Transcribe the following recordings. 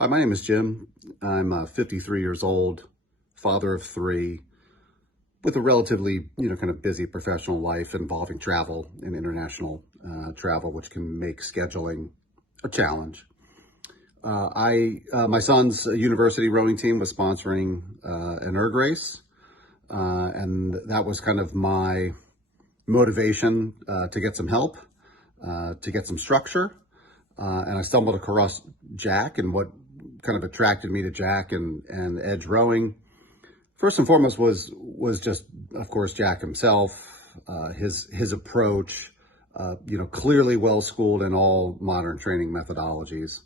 Hi, my name is Jim. I'm 53 years old, father of three, with a relatively, kind of busy professional life involving travel and international travel, which can make scheduling a challenge. My son's university rowing team was sponsoring an erg race, and that was kind of my motivation to get some help, to get some structure. And I stumbled across Jack, and what kind of attracted me to Jack and edge rowing, first and foremost, was just, of course, Jack himself, his approach, clearly well schooled in all modern training methodologies.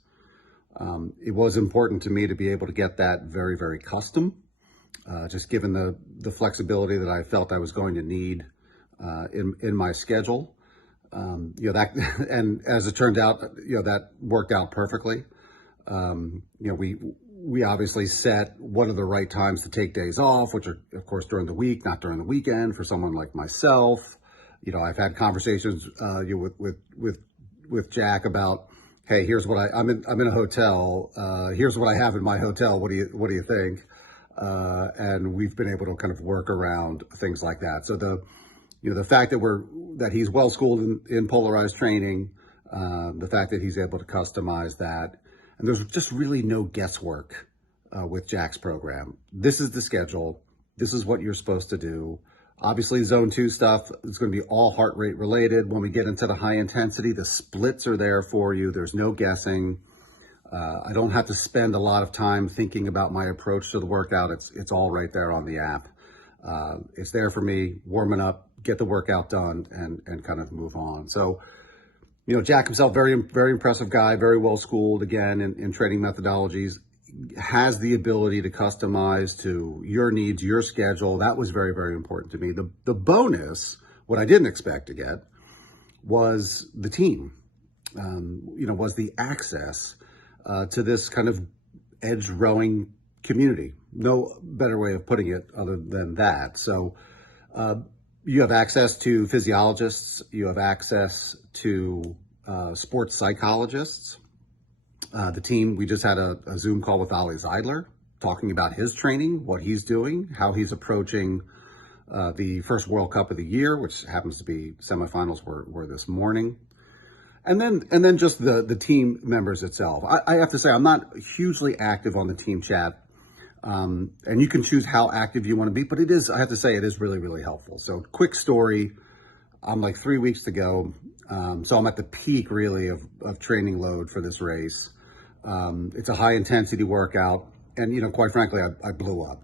It was important to me to be able to get that very, very custom, just given the flexibility that I felt I was going to need in my schedule. That, and as it turned out, that worked out perfectly. We obviously set what are the right times to take days off, which are, of course, during the week, not during the weekend for someone like myself. I've had conversations with Jack about, hey, here's what I'm in a hotel. Here's what I have in my hotel. What do you think? And we've been able to kind of work around things like that. So the fact that he's well schooled in polarized training, the fact that he's able to customize that, and there's just really no guesswork with Jack's program. This is the schedule. This is what you're supposed to do. Obviously, zone 2 stuff is going to be all heart rate related. When we get into the high intensity, the splits are there for you. There's no guessing. I don't have to spend a lot of time thinking about my approach to the workout. It's all right there on the app. It's there for me, warming up, get the workout done, and kind of move on. So, Jack himself, very, very impressive guy, very well schooled, again, in training methodologies, has the ability to customize to your needs, your schedule. That was very, very important to me. The bonus, what I didn't expect to get, was the team, was the access to this kind of edge rowing community. No better way of putting it other than that. So you have access to physiologists, you have access to sports psychologists. The team, we just had a Zoom call with Ali Zeidler talking about his training, what he's doing, how he's approaching the first World Cup of the year, which happens to be semifinals were this morning. And then just the team members itself. I have to say, I'm not hugely active on the team chat. And you can choose how active you want to be, but I have to say, it is really, really helpful. So quick story, I'm like 3 weeks to go. So I'm at the peak really of training load for this race. It's a high intensity workout. And, quite frankly, I blew up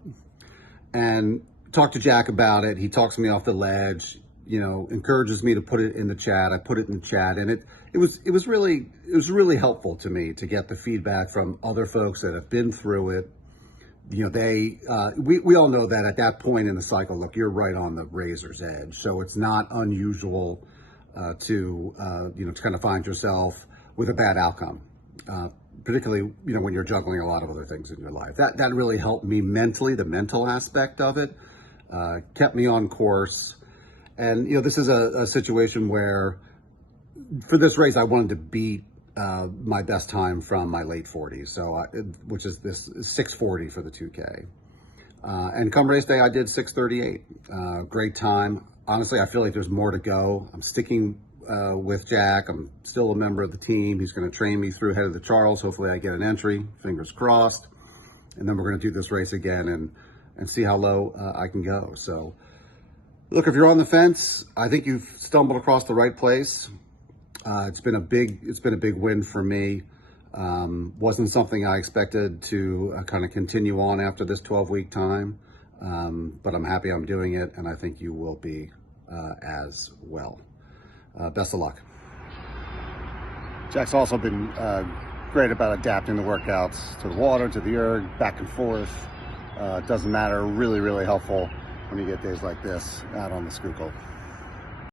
and talked to Jack about it. He talks me off the ledge, encourages me to put it in the chat. I put it in the chat, and it was really helpful to me to get the feedback from other folks that have been through it. We all know that at that point in the cycle, look, you're right on the razor's edge. So it's not unusual to kind of find yourself with a bad outcome, particularly, when you're juggling a lot of other things in your life. That really helped me mentally, the mental aspect of it, kept me on course. And, this is a situation where for this race, I wanted to beat my best time from my late 40s, which is this 6:40 for the 2K. And come race day, I did 6:38. Great time. Honestly, I feel like there's more to go. I'm sticking with Jack. I'm still a member of the team. He's going to train me through Head of the Charles. Hopefully I get an entry, fingers crossed. And then we're going to do this race again and see how low I can go. So look, if you're on the fence, I think you've stumbled across the right place. It's been a big win for me. Wasn't something I expected to kind of continue on after this 12-week time, but I'm happy I'm doing it, and I think you will be as well. Best of luck. Jack's also been great about adapting the workouts to the water, to the erg, back and forth. It doesn't matter. Really, really helpful when you get days like this out on the Schuylkill.